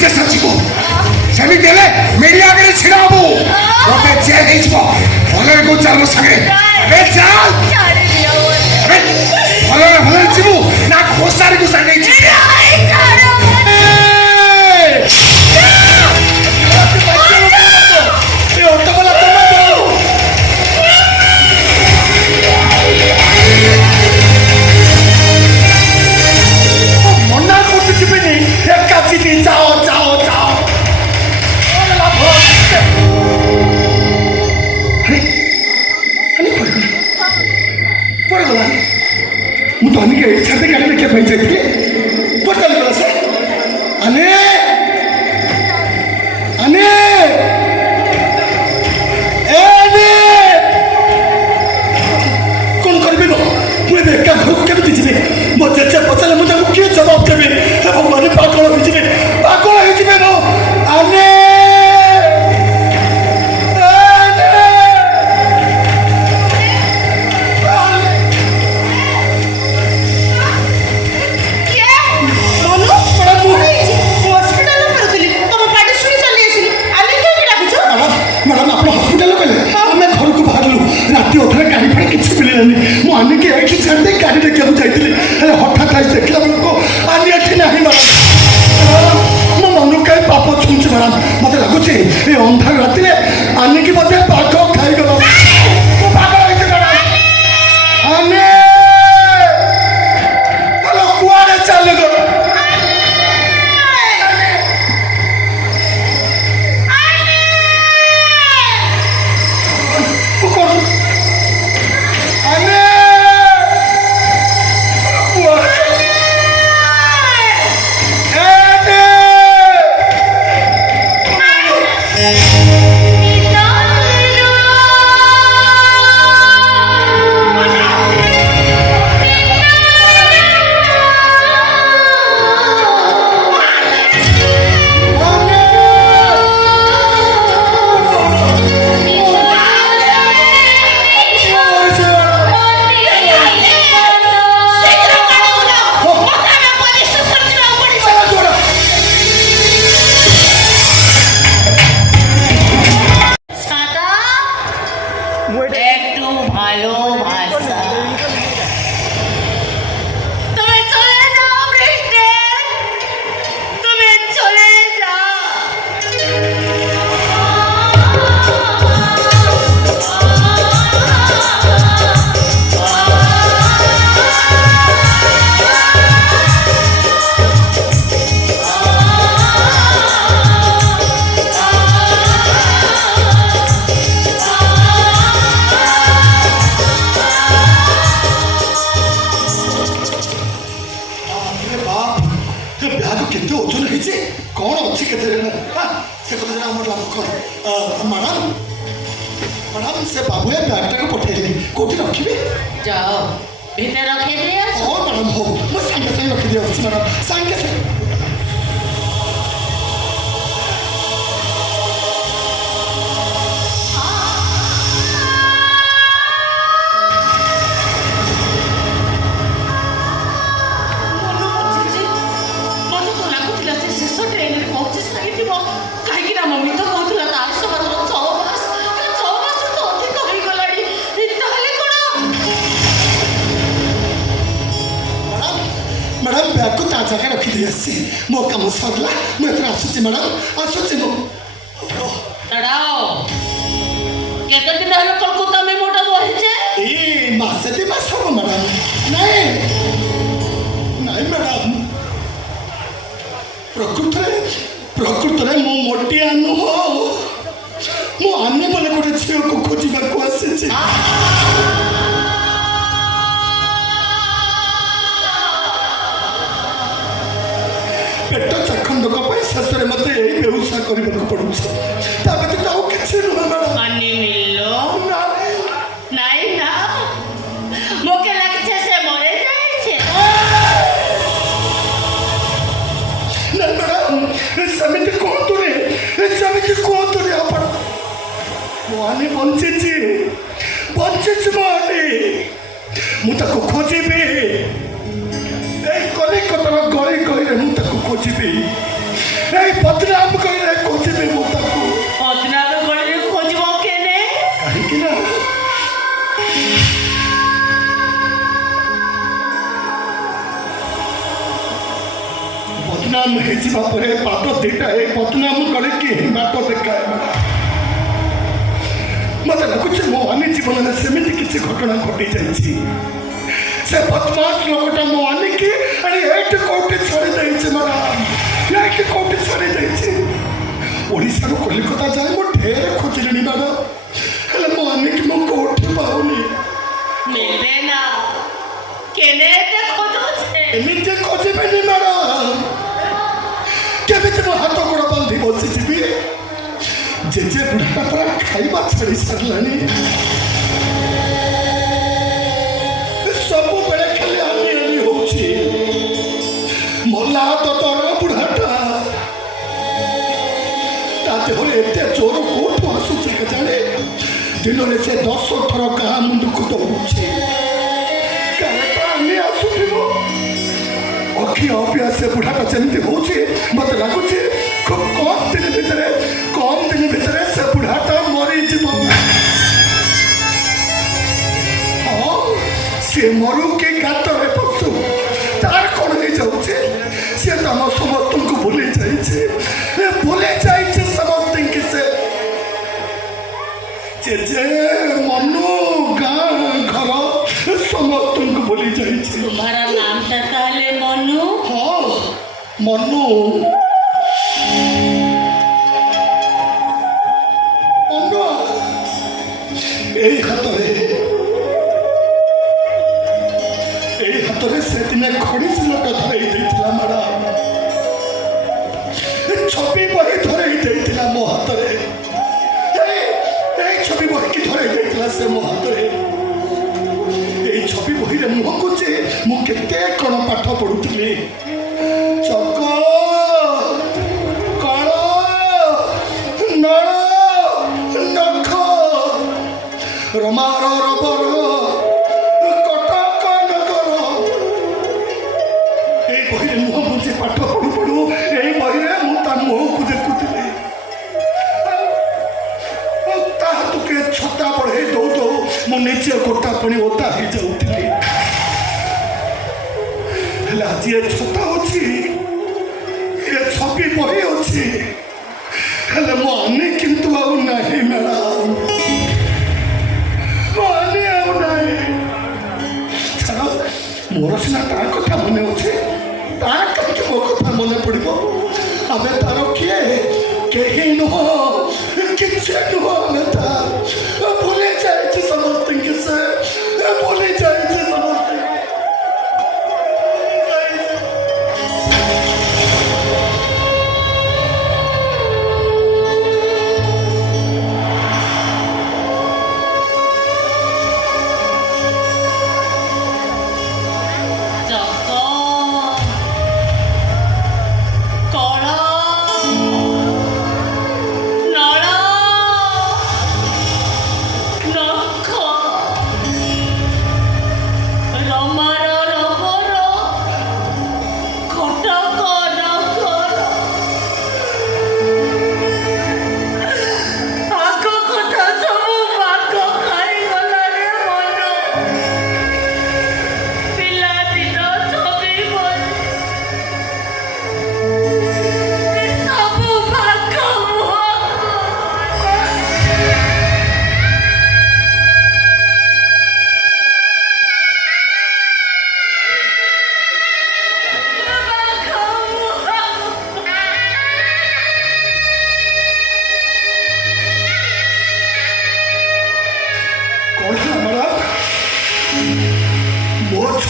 ନିଜେ ସଚିବୁ ସେମିତି ହେଲେ ମିଡିଆ ଆଗରେ ଛିଡା ହବୁ ଗୋଟେ ଜେଲ ହେଇଯିବ ଭଲରେ କୋଉ ଚାଲ ସାଙ୍ଗେ ଏବେ ଚାଲ ଭଲରେ ଭଲରେ ଯିବୁ ନା ଘୋଷାରିକୁ ସାଙ୍ଗେ मो कम सरला मैं आसुची मैडम आसुची केते दिन हलो कोलकाता में मोटा बहिचे ए मासे दे मास हो मैडम नहीं नहीं मैडम प्रकृतरे मो मोटिया नु हो मो अन्य माने कोटे छियो को खोजिबा को आसे पेट चखंड शेष में मत बेउसा करने पड़ू किसी मानी मिलो नहीं ना मोके लगे से मरे जाए नहीं मैडम समिति कहतु रे आपण मोहानी बंची मोहानी मुझे खोजी कलिकतार गली गली मुझे खोजी এই বদনাম করে খোঁজবে ମୁଁ ତାକୁ ବଦନାମ କରିକି ଖୋଜିବ କେନେ କାହିଁକି ନା ବଦନାମ ହେଇଯିବା ପରେ ପାଦ ଦିଟା ଏ ବଦନାମ କରିକି ହିଁ ବାଟ ଦେଖାଏ ମତେ ଲାଗୁଛି ମୋ ଅନ୍ୟ ଜୀବନରେ ସେମିତି କିଛି ଘଟଣା ଘଟି ଯାଇଛି ସେ ବଦମାସ ଲୋକଟା ମୋ ଆନିକି ଆଣି ଏଇଠି କୋଉଠି ଛାଡ଼ି ଦେଇଛି ମ୍ୟାଡ଼ାମ ଏଇଠି କୋଉଠି ଛାଡ଼ି ଦେଇଛି ଓଡ଼ିଶାରୁ କଲିକତା ଯାଏ ମୁଁ ଢେର ଖୋଜିଲିଣି ମ୍ୟାଡ଼ାମ ହେଲେ ମୋ ଆନିକି ମୁଁ କୋଉଠି ପାଉନି ମିଳେ ନା କେନେ ଏତେ ଖୋଜୁଛେ ଏମିତି ଖୋଜିବେନି ମ୍ୟାଡ଼ାମ କେମିତି ମୋ ହାତ ଗୋଡ଼ ବାନ୍ଧି ବସିଯିବି ଜେଜେ ବୁଢ଼ାଟା ପୁରା ଖାଇବା ଛାଡ଼ି ସାରିଲାଣି ସବୁବେଳେ ଖାଲି ଆନି ଆନି ହଉଛି ମଲା ତ ତର ବୁଢ଼ାଟା ତା ଦେହରେ ଏତେ ଜୋର କୋଉଠୁ ଆସୁଛି କେଜାଣି ଦିନରେ ସେ 10 ଥର କାହା ମୁଣ୍ଡକୁ ଦୌଡୁଛି କାଳେ ତ ଆନି ଆସୁଥିବ ଅଖି ଅଭ୍ୟାସ ସେ ବୁଢ଼ାଟା ଯେମିତି ହଉଛି ମତେ ଲାଗୁଛି খুব কম দিন ভিতরে সে বুড়াটা মরিଯିବ সে মরু কি গাତରେ ପଶୁ তার କ'ଣ ହେଇଯାଉଛି সে ତ ଆମ ସମସ୍ତଙ୍କୁ ଭୁଲି ଯାଇଛି ସମସ୍ତଙ୍କୁ ସେ ଜେଜେ ମନୁ ଗାଁ ଘର ସମସ୍ତଙ୍କୁ ଭୁଲି ଯାଇଛି तुम्हारा नाम था ताले मनु ହଁ ମନୁ এই ହାତରେ ସେଦିନ ଖଡ଼ି ଚିହ୍ନଟା ଧରେଇ ଦେଇଥିଲା ମ୍ୟାଡ଼ାମ ଛବି ବହି ଧରେଇ ଦେଇଥିଲା ମୋ ହାତରେ ଏଇ ଛବି ବହିକି ଧରେଇ ଦେଇଥିଲା ସେ ମୋ ହାତରେ ଏଇ ଛବି ବହିରେ ମୁହଁ କହୁଛି ମୁଁ କେତେ କ'ଣ ପାଠ ପଢୁଥିଲି ଚକ କଳ ନଳ ନଖ ରମାର ରବର କଟକ ନଗର ଏଇ ବହିରେ ମୁହଁ ବୁଝି ପାଠ ପଢୁ ପଢୁ ଏଇ ବହିରେ ମୁଁ ତା ମୁହଁକୁ ଦେଖୁଥିଲି ତା ହାତକୁ ଛତା ବଢେଇ ଦଉ ଦଉ ମୁଁ ନିଜେ ଗୋଟା ପୁଣି ଓଦା ହେଇଯାଉଥିଲି ହେଲେ ଆଜି ଏ ଛତା ଅଛି ଏ ଛବି ବହି ଅଛି ହେଲେ ମୋ ଆନି କିନ୍ତୁ ଆଉ ନାହିଁ ମ୍ୟାଡ଼ାମ ମୋର ସିନା ତା କଥା ମନେ ଅଛି ତା କାହିଁକି ମୋ କଥା ମନେ ପଡ଼ିବ ଆମେ ତାର କିଏ କେହି ନୁହଁ କିଛି ନୁହଁ ଆମେ ତା ଭୁଲି ଯାଇଛି ସମସ୍ତଙ୍କୁ ସେ ଭୁଲି ଯାଇଛି ସମସ୍ତେ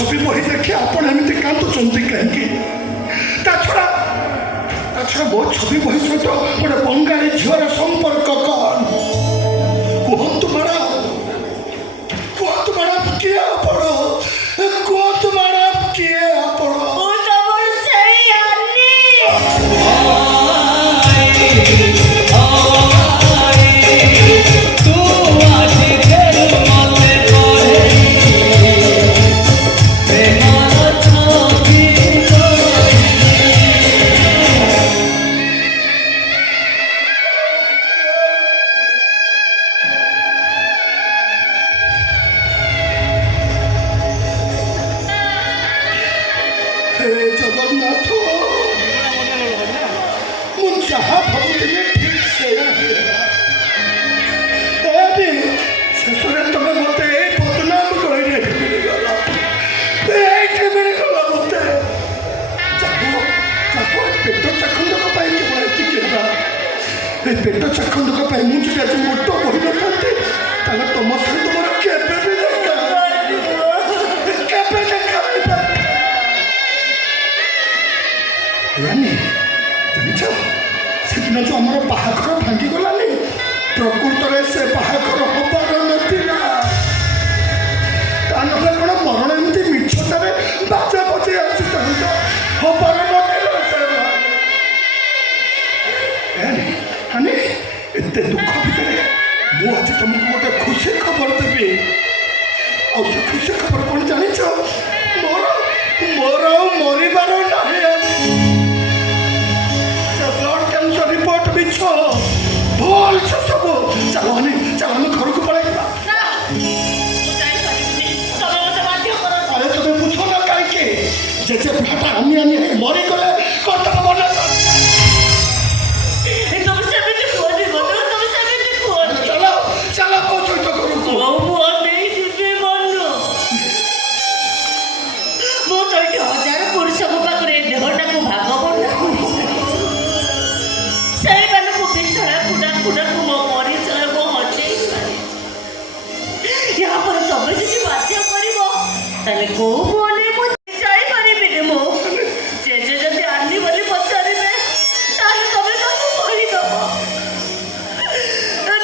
ছবি বহি দেখি ଆପଣ ଏମିତି କାନ୍ଦୁଛନ୍ତି କାହିଁକି ତା ଛଡ଼ା ମୋ ଛବି ବହି ସହିତ ଗୋଟେ ବଙ୍ଗାଳୀ ଝିଅର ସମ୍ପର୍କ କ'ଣ କୁହନ୍ତୁ ମ୍ୟାଡ଼ାମ କିଏ ଆପଣ କୁହନ୍ତୁ ମ୍ୟାଡ଼ାମ କିଏ ଆପଣ କାରଣ ତମ ସହିତ ମୋର କେବେ ବି ଦେଖା ହେଲାନି। ଜାଣିଛ ସେଦିନ ଯୋଉ ଆମର ବାହାଘର ଭାଙ୍ଗିଗଲାନି, ପ୍ରକୃତରେ ସେ ବାହାଘର ହବାର ନଥିଲା। ତା ନହେଲେ କ'ଣ ମରଣ ଏମିତି ମିଛଟାରେ ବାଜା ବଜେଇ ଆସିଥାନ୍ତା, ହବାର ନଥିଲା ସେ। ମାନେ ଏତେ ଦୁଃଖ ଭିତରେ ମୁଁ ଆଜି ତମକୁ ଗୋଟେ ଖୁସି ଖବର ଦେବି। ଆଉ ସେ ଖୁସି ଖବର କ'ଣ ଜାଣିଛ? ମୋର ଆଉ ମରିବାର ନାହିଁ। ବ୍ଲଡ୍ କ୍ୟାନ୍ସର ରିପୋର୍ଟ ମିଛ, ଭୁଲ ସେ ସବୁ। ଚାଲ ଆମେ ଘରକୁ ପଳେଇବା। ଆରେ ତମେ ବୁଝ ନା କାହିଁକି? ଜେଜେ ଭାଟା ଆନି ମରିଗଲେ କର୍ତ୍ତବ୍ୟ ମନେ ଚାଲ ମୋ ସହିତ ଘରକୁ। ହଜାର ପୁରୁଷଙ୍କ ପାଖରେ ଦେହଟାକୁ ଭାଗ ସେଇମାନଙ୍କୁ ବିଛଣାକୁ ଡାକୁ ମୋ ପରିଚୟକୁ ହଜେଇ ଏହାପରେ ତମେ ଯଦି ବାଧ୍ୟ କରିବ ତାହେଲେ କୋଉ ବନେ ମୁଁ ଯାଇପାରିବିନି। ମୁଁ ଜେଜେ ଯଦି ଆନି ବୋଲି ପଚାରିବେ ତାହେଲେ ତମେ ତାକୁ କହିଦବ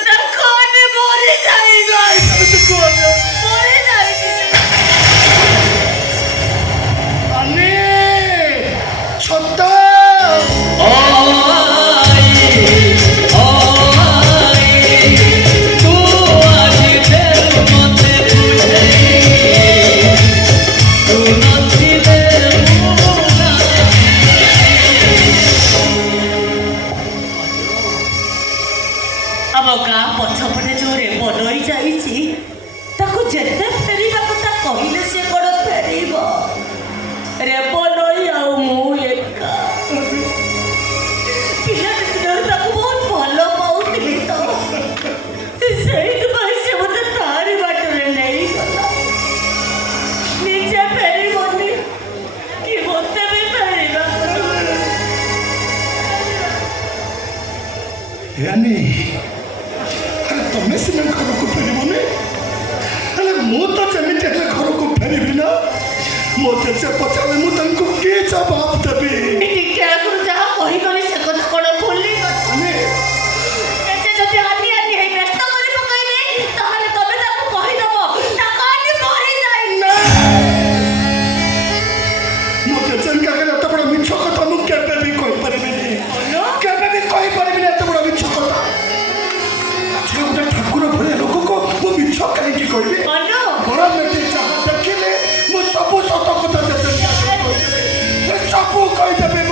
ତାକୁ ଆନି ମରିଯାଇଛି। ଆନି ଛୋଟ ଆମ ଗାଁ ପଛପଟେ ଯୋଉ ରେବ ନଈ ଯାଇଛି ତାକୁ ଯେତେ ଫେରିବା କଥା କହିଲେ ସେ କ'ଣ ଫେରିବ? ରେବ ନଈ ଆଉ ମୁଁ ଏକା। ପିଲାଟି ଦିନରୁ ତାକୁ ବହୁତ ଭଲ ପାଉଥିଲି ତ, ସେଇଥିପାଇଁ ସେ ମୋତେ ତାରି ବାଟରେ ନେଇଗଲା। ନିଜେ ଫେରିବନି କି ମୋତେ ବି ଫେରିବାକୁ ତମେ ସିନା ଘରକୁ ଫେରିବନି, ହେଲେ ମୁଁ ତ ଯେମିତି ହେଲେ ଘରକୁ ଫେରିବି ନା। ମୋ ଜେଜେ ପଚାରିଲେ ମୁଁ ତାଙ୍କୁ କି ଜବାବ ଦେବି? ଟିକେ ଆଗରୁ ଯାହା କହିଗଲି ସେ କଥା କ'ଣ ଭୁଲିଗଲି? ଜେଜେ ଯଦି ଆନି ହେଇ ବ୍ୟସ୍ତ କରି ପକାଇବେ ତାହେଲେ ତମେ ତାକୁ କହିଦବ ତାକୁ ଆନି ମରିଯାଇଛି। ମୋ ଜେଜେଙ୍କ ଆଗରେ ଏତେ ବଡ଼ ମିଛ କଥା ମୁଁ କେବେ ବି କହିପାରିବିନି, କେବେ ବି କହିପାରିବିନି ଏତେ ବଡ଼ ମିଛ କଥା। ଗୋଟେ ଠାକୁର ଭଳିଆ ଲୋକକୁ ମୁଁ ମିଛ କାହିଁକି କହିବି? ବଡ଼ ବ୍ୟକ୍ତି ଯାହା ଦେଖିଲେ ମୁଁ ସବୁ ସତ କଥା ସବୁ କହିଦେବି।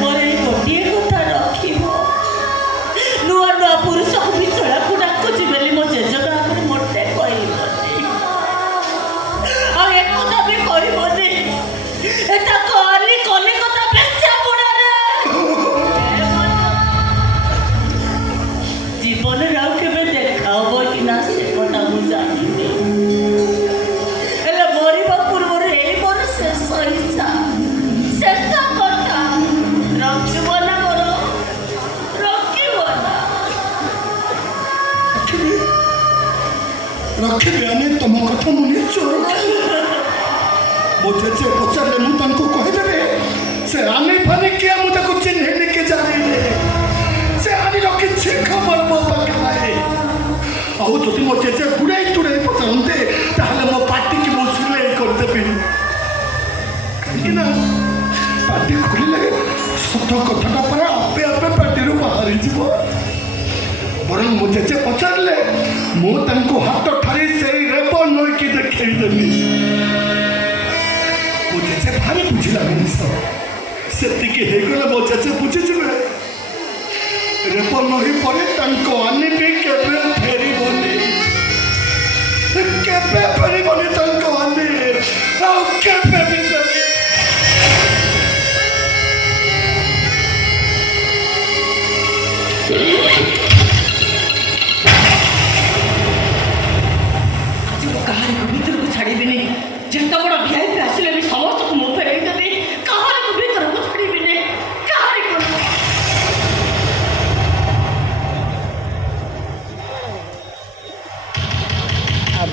ଗୋଟିଏ କଥା ରଖିବ, ନୂଆ ପୁରୁଷକୁ ବିଛଣାକୁ ଡାକୁଛି ବୋଲି ମୋ ଜେଜେଙ୍କ ଆଗରେ ମୋତେ କହିବନି। ଆଉ ଏକଥା ବି କହିବନି ତାକୁ ଆନି କଲିକତା ବେଶ୍ୟାପୁରାରେ। ଜୀବନରେ ଆଉ କେବେ ଦେଖା ହବ କି ନା ସେ କଥା ମୁଁ ଜାଣିନି, ହେଲେ ମରିବା ପୂର୍ବରୁ ଏଇ ମୋର ଶେଷ ଇଚ୍ଛା, ଶେଷ କଥା। ରଖିବ ନା ମୋର? ରଖିବ ନା? ରଖିବି ଆମେ ତମ କଥା ମୁଁ ନିଶ୍ଚୟ ରଖିବି। ମୋ ଜେଜେ ପଚାରିଲେ ମୁଁ ତାଙ୍କୁ କହିଦେବି ସେ ଆନି ଫାନି କିଏ ମୁଁ ତାକୁ ଚିହ୍ନିନି କି ଜାଣିନି, ସେ ଆନିର କିଛି ଖବର ମୋ ପାଖରେ ନାହିଁ। ଆଉ ଯଦି ମୋ ଜେଜେ ଗୁଡ଼ାଇ ପଚାରନ୍ତେ ତାହେଲେ ମୋ ପାଟିକି ମୁଁ ସିଲେଇ କରିଦେବି। କାହିଁକି ନା ପାଟି ଖୋଲିଲେ ସତ କଥାଟା ପରେ ଆପେ ପାଟିରୁ ବାହାରିଯିବ। ବରଂ ମୋ ଜେଜେ ପଚାରିଲେ ମୁଁ ତାଙ୍କୁ ହାତ ଠାରି ସେଇ ରେବ ନଈକି ଦେଖେଇଦେବି। ମୋ ଜେଜେ ଭାରି ବୁଝିଲା ମଣିଷ, ସେତିକି ହେଇଗଲେ ମୋ ଜେଜେ ବୁଝିଯିବେ ରେବ ନଈ ପରେ ତାଙ୍କ ଆନି ବି କେବେ ଫେରିବନି, କେବେ ଫେରିବନି ତାଙ୍କ ଆନି, ଆଉ କେବେ ବି କାହାରିକୁ ଭିତରକୁ ଛାଡ଼ିବିନି। ଯେତେ ବଡ଼ ଭିଆଇପି ଆସିଲେ ବି ସମସ୍ତଙ୍କୁ ମୁଁ ଫେରେଇ ଦେବି, କାହାରିକୁ ଭିତରକୁ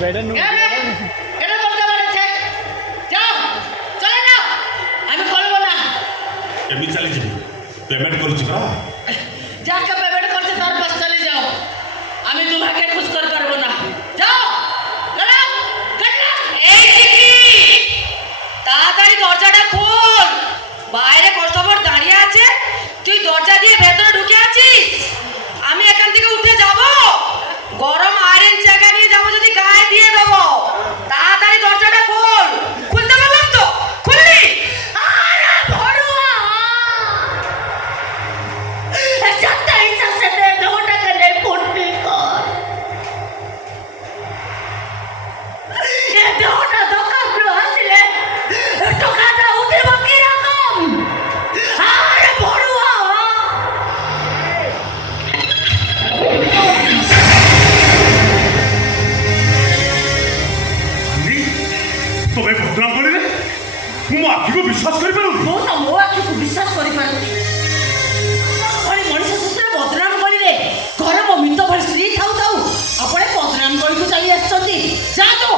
এটা বলতে বলেছে যাও চলে যাও আমি করবো না এমনি চালিয়ে যাবি পেমেন্ট করেছি না যাকে পেমেন্ট করছে তার পাশ চলে যাও আমি তোমাকে খুশ করতে পারবো না যাও তাড়াতাড়ি দরজাটা খোল বাইরে কাস্টমার দাঁড়িয়ে আছে তুই দরজা দিয়ে ভেতরে ঢুকে আছিস আমি এখান থেকে উঠে যাব গরম আয়রন জায়গা নিয়ে যাবো যদি গায়ে দিয়ে দেবো তাড়াতাড়ি দরজাটা খোল খুলতে বললাম তো খুললি আরে ভড়ুয়া সত্যি ইচ্ছা দে ওটাকে নে পড়তে কর এ দেহটা দোকানগুলো আসলে টাকাটা উঠে কি রকম আরে ভড়ুয়া ତମେ ବଦନାମ କରିଲେ ମୁଁ ମୋ ଆଖିକୁ ବିଶ୍ୱାସ କରିପାରୁନି ମୁଁ ତ ମୋ ଆଖିକୁ ବିଶ୍ୱାସ କରିପାରୁନି ଆପଣ ମଣିଷ ସତରେ ବଦନାମ କରିଲେ ଘରେ ମୋ ମିତ ଭଳି ସ୍ତ୍ରୀ ଥାଉ ଥାଉ ଆପଣ ବଦନାମ କରିକୁ ଚାଲି ଆସିଛନ୍ତି ଯାଆନ୍ତୁ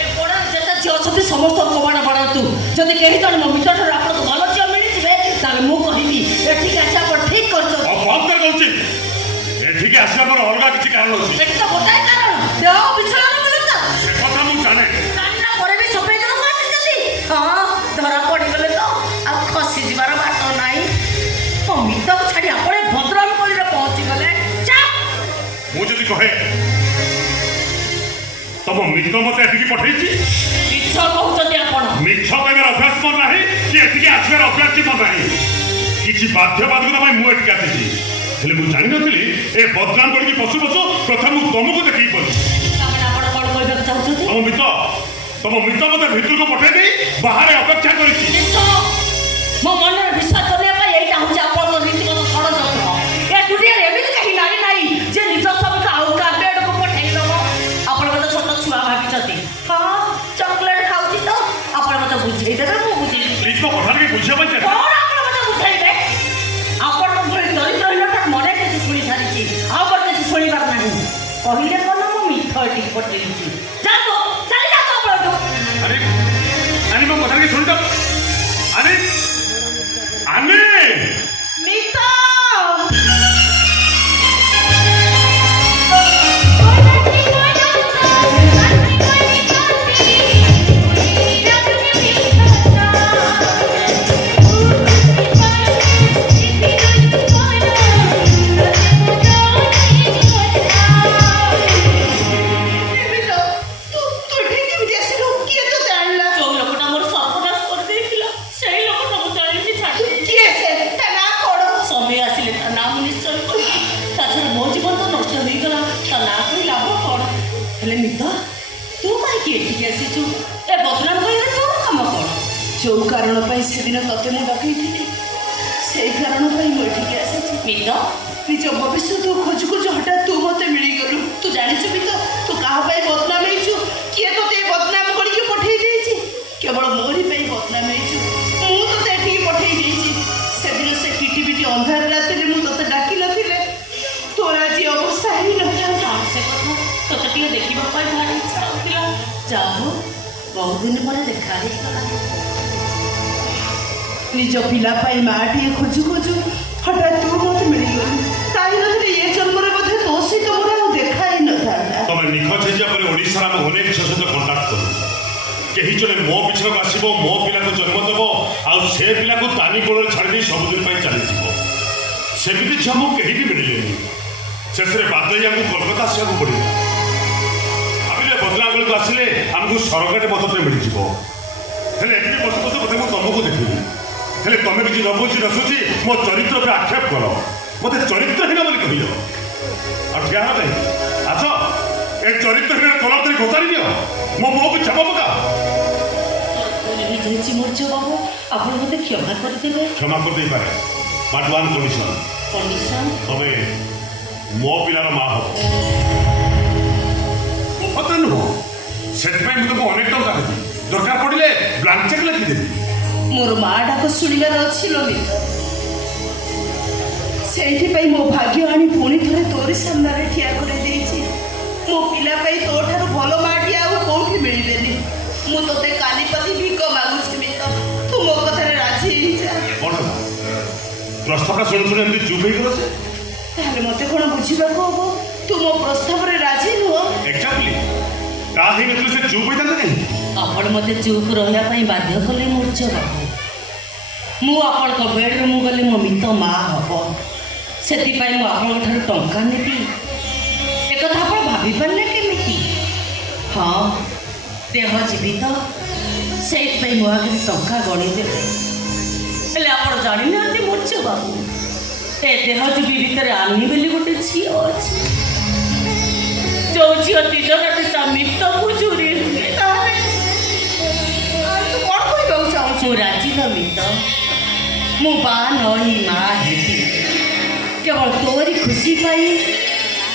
ଏ ବଡ଼ ଯେତେ ଝିଅ ଅଛନ୍ତି ସମସ୍ତଙ୍କ କବାଟ ବାଡ଼ାନ୍ତୁ ଯଦି କେହି ଜଣେ ମୋ ମିତ ଠାରୁ ଆପଣଙ୍କୁ ଭଲ ଝିଅ ମିଳିଯିବେ ତାହେଲେ ମୁଁ କହିବି ଏଠିକି ଆସି ଆପଣ ଠିକ୍ କରିଛନ୍ତି ଆଉ ବନ୍ଦ କରି ଦଉଛି ଏଠିକି ଆସିବା ମୋର ଅଲଗା କିଛି କାରଣ ଅଛି ଏଠି ତ ଗୋଟାଏ କାରଣ ଦେହ ବିଛଣା ମିଳୁତା ସେ କଥା ମୁଁ ଜାଣେ ଜାଣିଲା ପରେ ବି ସଫେଇ ଦେବାକୁ ଆସିଛନ୍ତି ହଁ ଧରା ପଡ଼ିଗଲେ ତ ଆଉ ଖସିଯିବାର ବାଟ ନାହିଁ ମୋ ମିତକୁ ଛାଡ଼ି ଆପଣ ଭଦ୍ରମ କଳିରେ ପହଞ୍ଚିଗଲେ ମୁଁ ଯଦି କହେ ତମ ମିତ୍ର ମତେ ଏଠିକି ପଠେଇଛି ମିଛ କହୁଛନ୍ତି ଆପଣ ମିଛ କହିବାର ଅଭ୍ୟାସ ମୋର ନାହିଁ କି ଏଠିକି ଆସିବାର ଅଭ୍ୟାସ ମୋର ନାହିଁ କିଛି ବାଧ୍ୟବାଧକତା ପାଇଁ ମୁଁ ଏଠିକି ଆସିଛି ହେଲେ ମୁଁ ଜାଣିନଥିଲି ଏ ବଦନାମ କରିକି ପଶୁ ପଶୁ ପ୍ରଥମେ ମୁଁ ତମକୁ ଦେଖିକି ପଡ଼ିଛି ତାମାନେ ଆପଣ କ'ଣ କହିବାକୁ ଚାହୁଁଛନ୍ତି ତମ ମିତ୍ର ମତେ ଭିତରକୁ ପଠେଇ ଦେଇ ବାହାରେ ଅପେକ୍ଷା କରିଛି ମିଛ ମୋ ମନରେ ବିଶ୍ୱାସ କରିବା ପାଇଁ ଏଇଟା ହେଉଛି ଆପଣଙ୍କ ନୀତିଗତ ଷଡ଼ଯନ୍ତ୍ର ଏ ଦୁନିଆରେ ଏମିତି କେହି ନାରୀ ନାହିଁ ଯେ ନିଜ ସ୍ୱାମୀକୁ ଆଉ କାହା ବେଡ଼କୁ ପଠେଇ ଦେବ ଆପଣ ମୋତେ ଛୋଟ ଛୁଆ ଭାବିଛନ୍ତି ହଁ ଚକୋଲେଟ୍ ଖାଉଛି ତ ଆପଣ ମୋତେ ବୁଝେଇ ଦେବେ ମୁଁ ବୁଝେଇବି ପ୍ଲିଜ୍ ମୋ କଥା ଟିକେ ବୁଝିବା ପାଇଁ ଚାହେଁ କ'ଣ ଆପଣ ମୋତେ ବୁଝେଇବେ ଆପଣଙ୍କ ଭଳି ଚରିତ୍ରହୀନଟା ମନେ କିଛି ଶୁଣି ସାରିଛି ଆଉ କ'ଣ କିଛି ଶୁଣିବାର ନାହିଁ କହିଲେ କ'ଣ ମୁଁ ମିଥ ଏଠିକି ପଠେଇଛି ଯାଆନ୍ତୁ ଚାଲି ଯାଆନ୍ତୁ ଆପଣଙ୍କୁ ଆରେ ଆରେ ମୋ କଥା ଟିକେ ଶୁଣିଛ ଆରେ ଆରେ ମିଥ ଯୋଉ ଲୋକଟା ମୋର ସର୍ବନାଶ କରିଦେଇଥିଲା ସେଇ ଲୋକଟା ମୁଁ ଜାଣିଛି ଛାଡ଼ି ସମୟ ଆସିଲେ ତା ନାଁ ମୁଁ ନିଶ୍ଚୟ କହିବି ତା ଛଡ଼ା ମୋ ଜୀବନ ତ ନଷ୍ଟ ହେଇଗଲା ତା ନାଁ କହି ଲାଭ କ'ଣ ହେଲେ ମିତ ତୁ କାହିଁକି ଏଠିକି ଆସିଛୁ ଏ ବଦନାମ କହିଲେ ତୋର କାମ କ'ଣ ଯୋଉ କାରଣ ପାଇଁ ସେଦିନ ତତେ ମୁଁ ଡକେଇଥିଲି ସେଇ କାରଣ ପାଇଁ ମୁଁ ଏଠିକି ଆସିଛି ମିତ ନିଜ ଭବିଷ୍ୟତ ଖୋଜୁ ଖୋଜୁ ହଠାତ୍ ତୁ ମତେ ମିଳିଗଲୁ ତୁ ଜାଣିଛୁ ବି ତ ତୁ କାହା ପାଇଁ ବଦନାମ ହେଇଛୁ କିଏ ତତେ ବଦନାମ କରିକି ପଠେଇ ଦେଇଛି କେବଳ ମୋରି ପାଇଁ ବଦନାମ ହେଇଛୁ ମୁଁ ତତେ ଏଠିକି ପଠେଇ ଦେଇଛି ସେଦିନ ସେ ପିଟି ପିଟି ଅନ୍ଧାର ରାତିରେ ମୁଁ ତତେ ଡାକି ନଥିଲେ ତୋର ଆଜି ଅବସ୍ଥା ହେଇନଥାନ୍ତା ସେ କଥା ତୋତେ ଟିକେ ଦେଖିବା ପାଇଁ ଭାରି ଇଚ୍ଛା ହେଉଥିଲା ଯା ହଉ ବହୁତ ଦିନ ପରେ ଦେଖା ହେଇଗଲା ନିଜ ପିଲା ପାଇଁ ମାଆଟିଏ ଖୋଜୁ ଖୋଜୁ ହଠାତ୍ ତୁ ମତେ ମିଳିଗଲୁ ତାଇ ନଥିଲେ ଏ ଜନ୍ମରେ ବୋଧେ ତୋ ସହିତ ମୋର ଆଉ ଦେଖା ହେଇନଥାନ୍ତା ତମେ ନିଖୋଜ ହେଇଯିବା ପରେ ଓଡ଼ିଶାର ଆମେ ଅନେକ ଝିଅ ସହିତ କଣ୍ଟାକ୍ଟ କରୁ କେହି ଜଣେ ମୋ ପିଛାକୁ ଆସିବ ମୋ ପିଲାକୁ ଜନ୍ମ ଦେବ ଆଉ ସେ ପିଲାକୁ ତାନି କୋଳରେ ଛାଡ଼ିଦେଇ ସବୁଦିନ ପାଇଁ ଚାଲିଯିବ ସେମିତି ଝିଅ ମୁଁ କେହି ବି ମିଳିଲେନି ଶେଷରେ ବାଧ୍ୟ ହେଇ ଆମକୁ କୋଲକାତା ଆସିବାକୁ ପଡ଼ିବ ଭାବିଲେ ବଦଲା ବେଳକୁ ଆସିଲେ ଆମକୁ ସରକାରୀ ମଦତ ମିଳିଯିବ ହେଲେ ଏଠିକି ବସୁ ବସୁ ବୋଧେ ମୁଁ ତମକୁ ଦେଖିବି ହେଲେ ତମେ କିଛି ନ ବୁଝି ନସୁଛି ମୋ ଚରିତ୍ର ଉପରେ ଆକ୍ଷେପ କର ମୋତେ ଚରିତ୍ରହୀନ ବୋଲି କହିଲ ଆଉ ଠିଆ ହେବା ପାଇଁ ଆସ ଏ ଚରିତ୍ରହୀନ କଲର ଧରି ଘୋଷାରି ଦିଅ ମୋ ବୋଉକୁ ଛାପ ପକା ହେଇଯାଇଛି ମୋର ଝିଅ ବାବୁ ଆପଣ ମୋତେ କ୍ଷମା କରିଦେବେ କ୍ଷମା କରିଦେଇପାରେ ବଟ୍ ୱାନ୍ କଣ୍ଡିସନ୍ କଣ୍ଡିସନ୍ ତମେ ମୋ ପିଲାର ମା ହବ କଥା ନୁହଁ ସେଥିପାଇଁ ମୁଁ ତମକୁ ଅନେକ ଟଙ୍କା ଦେବି ଦରକାର ପଡ଼ିଲେ ବ୍ଲାଙ୍କ ଚେକ୍ ଲେଖିଦେବି ମୋର ମା ଡାକ ଶୁଣିବାର ଅଛି ଲଲିତ ସେଇଥିପାଇଁ ମୋ ଭାଗ୍ୟ ଆଣି ପୁଣି ଥରେ ତୋରି ସାମ୍ନାରେ ଠିଆ କରାଇ ଦେଇଛି ମୋ ମୋ ପିଲା ପାଇଁ ତୋଠାରୁ ଭଲ ମାଟି ଆଉ କୋଉଠି ମିଳିବେନି। ମୁଁ ତୋତେ କାଲିପାତି ଭିକ ମାଗୁଛି ମିତ, ତୁ ମୋ କଥାରେ ରାଜି ହେଇଯା। କ'ଣ ପ୍ରସ୍ତାବଟା ଶୁଣୁ ଶୁଣୁ ଏମିତି ଚୁପ୍ ହେଇଗଲ ଯେ? ତାହେଲେ ମତେ କ'ଣ ବୁଝିବାକୁ ହବ? ତୁ ମୋ ପ୍ରସ୍ତାବରେ ରାଜି ନୁହଁ? ଏକ୍ଜାକ୍ଟଲି ତା ହେଇନଥିଲେ ସେ ଚୁପ୍ ହେଇଥାନ୍ତେ କାହିଁକି? ଆପଣ ମୋତେ ଚୁପ୍ ରହିବା ପାଇଁ ବାଧ୍ୟ କଲେ ମୂର୍ଚ୍ଛ ବାବୁ। ମୁଁ ଆପଣଙ୍କ ବେଡରୁମ୍ ଗଲେ ମୋ ମିତ ମା ହବ, ସେଥିପାଇଁ ମୁଁ ଆପଣଙ୍କ ଠାରୁ ଟଙ୍କା ନେବି। ଏକଥା ଆପଣ ଭାବିପାରିଲେ କେମିତି? ହଁ, ଦେହ ଜୀବିତ, ସେଇଥିପାଇଁ ମୋ ଆଗରେ ଟଙ୍କା ଗଣିଦେବେ। ହେଲେ ଆପଣ ଜାଣିନାହାନ୍ତି ମୂର୍ଚ୍ଛ ବାବୁ, ଏ ଦେହ ଜୀବି ଭିତରେ ଆନି ବୋଲି ଗୋଟେ ଝିଅ ଅଛି। ଯୋଉ ଝିଅ ଦିନ ରାତି ତା ମିତକୁ ଚୁରି ହୁଏ। ତାହେଲେ ତୁ କ'ଣ କହିବାକୁ ଚାହୁଁଛୁ? ମୁଁ ରାଜିର ମିତ, ମୁଁ ବାହା ନହି ମା ହେବି। କେବଳ ତୋରି ଖୁସି ପାଇଁ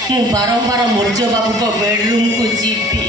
ମୁଁ ବାରମ୍ବାର ମୂର୍ଚ୍ଛ ବାବୁଙ୍କ ବେଡରୁମ୍କୁ ଯିବି।